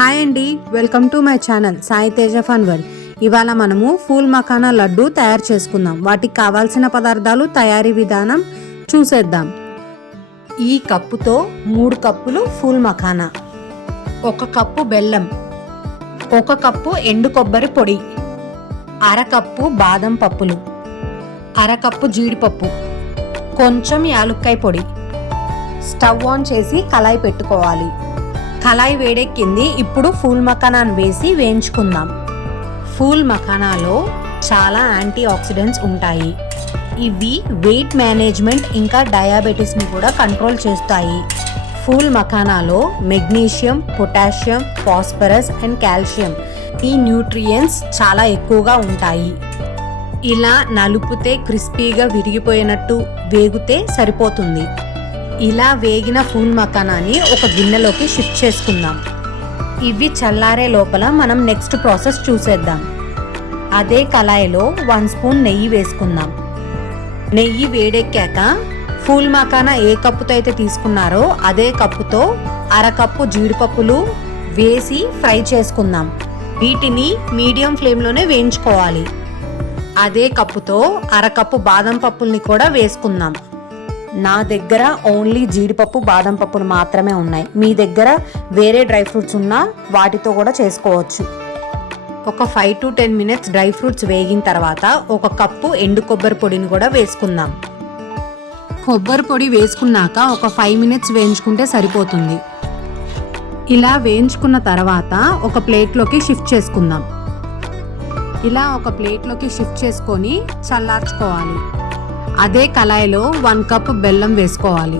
Hi అండి welcome to my channel Sai Teja fun world. ఇవాళ మనము ఫూల్ మఖానా లడ్డు తయారు చేసుకుందాం. వాటికి కావాల్సిన పదార్థాలు తయారీ విధానం చూసేద్దాం. ఈ కప్పుతో మూడు కప్పులు ఫూల్ మఖానా. ఒక కప్పు బెల్లం. ఒక కప్పు ఎండు కొబ్బరి పొడి. అరకప్పు బాదం పప్పులు. అరకప్పు జీడిపప్పు. కొంచెం యాలుక్కాయ పొడి. స్టవ్ ఆన్ చేసి కళాయి పెట్టుకోవాలి. కళాయి వేడెక్కింది. ఇప్పుడు ఫూల్ మఖానాను వేసి వేయించుకుందాం. ఫూల్ మఖానాలో చాలా యాంటీ ఆక్సిడెంట్స్ ఉంటాయి. ఇవి వెయిట్ మేనేజ్మెంట్ ఇంకా డయాబెటీస్ని కూడా కంట్రోల్ చేస్తాయి. Pool మఖానాలో magnesium potassium phosphorus and calcium ఈ న్యూట్రియంట్స్ చాలా ఎక్కువగా ఉంటాయి. ఇలా నలుపుతే క్రిస్పీగా విరిగిపోయినట్టు వేగితే సరిపోతుంది. ఇలా వేగిన ఫూల్ మకానాన్ని ఒక గిన్నెలోకి షిఫ్ట్ చేసుకుందాం. ఇవి చల్లారే లోపల మనం నెక్స్ట్ ప్రాసెస్ చూసేద్దాం. అదే కళాయిలో వన్ స్పూన్ నెయ్యి వేసుకుందాం. నెయ్యి వేడెక్కాక ఫూల్ మకానా ఏ కప్పుతో అయితే తీసుకున్నారో అదే కప్పుతో అరకప్పు జీడిపప్పులు వేసి ఫ్రై చేసుకుందాం. వీటిని మీడియం ఫ్లేమ్లోనే వేయించుకోవాలి. అదే కప్పుతో అరకప్పు బాదం పప్పుల్ని కూడా వేసుకుందాం. నా దగ్గర ఓన్లీ జీడిపప్పు బాదం పప్పులు మాత్రమే ఉన్నాయి. మీ దగ్గర వేరే డ్రై ఫ్రూట్స్ ఉన్నా వాటితో కూడా చేసుకోవచ్చు. ఒక five to ten minutes dry fruits వేగిన తర్వాత ఒక కప్పు ఎండు కొబ్బరి పొడిని కూడా వేసుకుందాం. కొబ్బరి పొడి వేసుకున్నాక ఒక ఫైవ్ మినిట్స్ వేయించుకుంటే సరిపోతుంది. ఇలా వేయించుకున్న తర్వాత ఒక ప్లేట్లోకి షిఫ్ట్ చేసుకుందాం. ఇలా ఒక ప్లేట్లోకి షిఫ్ట్ చేసుకొని చల్లార్చుకోవాలి. అదే కళాయిలో వన్ కప్ బెల్లం వేసుకోవాలి.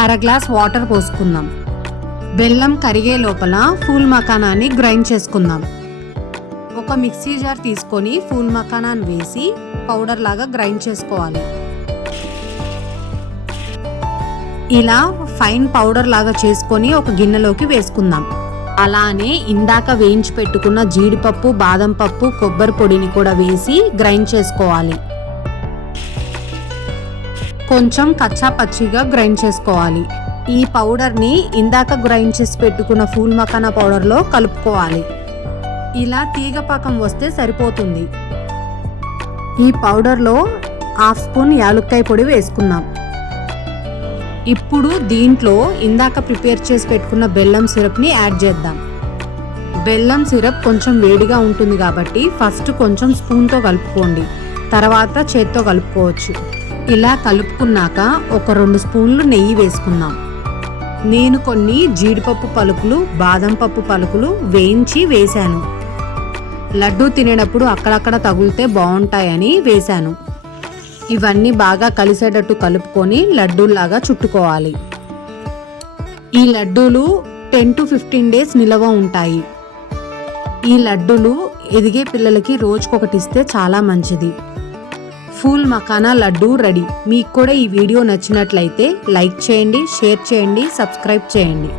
అర గ్లాస్ వాటర్ పోసుకుందాం. బెల్లం కరిగే లోపల ఫూల్ మకానాన్ని గ్రైండ్ చేసుకుందాం. ఒక మిక్సీ జార్ తీసుకొని ఫూల్ మకానాన్ని వేసి పౌడర్ లాగా గ్రైండ్ చేసుకోవాలి. ఇలా ఫైన్ పౌడర్ లాగా చేసుకొని ఒక గిన్నెలోకి వేసుకుందాం. అలానే ఇందాక వేయించి పెట్టుకున్న జీడిపప్పు బాదం పప్పు కొబ్బరి పొడిని కూడా వేసి గ్రైండ్ చేసుకోవాలి. కొంచెం కచ్చాపచ్చిగా గ్రైండ్ చేసుకోవాలి. ఈ పౌడర్ని ఇందాక గ్రైండ్ చేసి పెట్టుకున్న ఫూల్ మకానా పౌడర్లో కలుపుకోవాలి. ఇలా తీగ పాకం వస్తే సరిపోతుంది. ఈ పౌడర్లో హాఫ్ స్పూన్ యాలుక్కాయ పొడి వేసుకుందాం. ఇప్పుడు దీంట్లో ఇందాక ప్రిపేర్ చేసి పెట్టుకున్న బెల్లం సిరప్ని యాడ్ చేద్దాం. బెల్లం సిరప్ కొంచెం వేడిగా ఉంటుంది కాబట్టి ఫస్ట్ కొంచెం స్పూన్తో కలుపుకోండి. తర్వాత చేత్తో కలుపుకోవచ్చు. ఇలా కలుపుకున్నాక ఒక రెండు స్పూన్లు నెయ్యి వేసుకుందాం. నేను కొన్ని జీడిపప్పు పలుకులు బాదం పప్పు పలుకులు వేయించి వేశాను. లడ్డు తినేటప్పుడు అక్కడక్కడ తగులితే బాగుంటాయని వేశాను. ఇవన్నీ బాగా కలిసేటట్టు కలుపుకొని లడ్డూల్లాగా చుట్టుకోవాలి. ఈ లడ్డూలు టెన్ టు ఫిఫ్టీన్ డేస్ నిలవ ఉంటాయి. ఈ లడ్డూలు ఎదిగే పిల్లలకి రోజుకొకటి ఇస్తే చాలా మంచిది. ఫూల్ మఖానా లడ్డూ రెడీ. మీకు కూడా ఈ వీడియో నచ్చినట్లయితే లైక్ చేయండి షేర్ చేయండి సబ్స్క్రైబ్ చేయండి.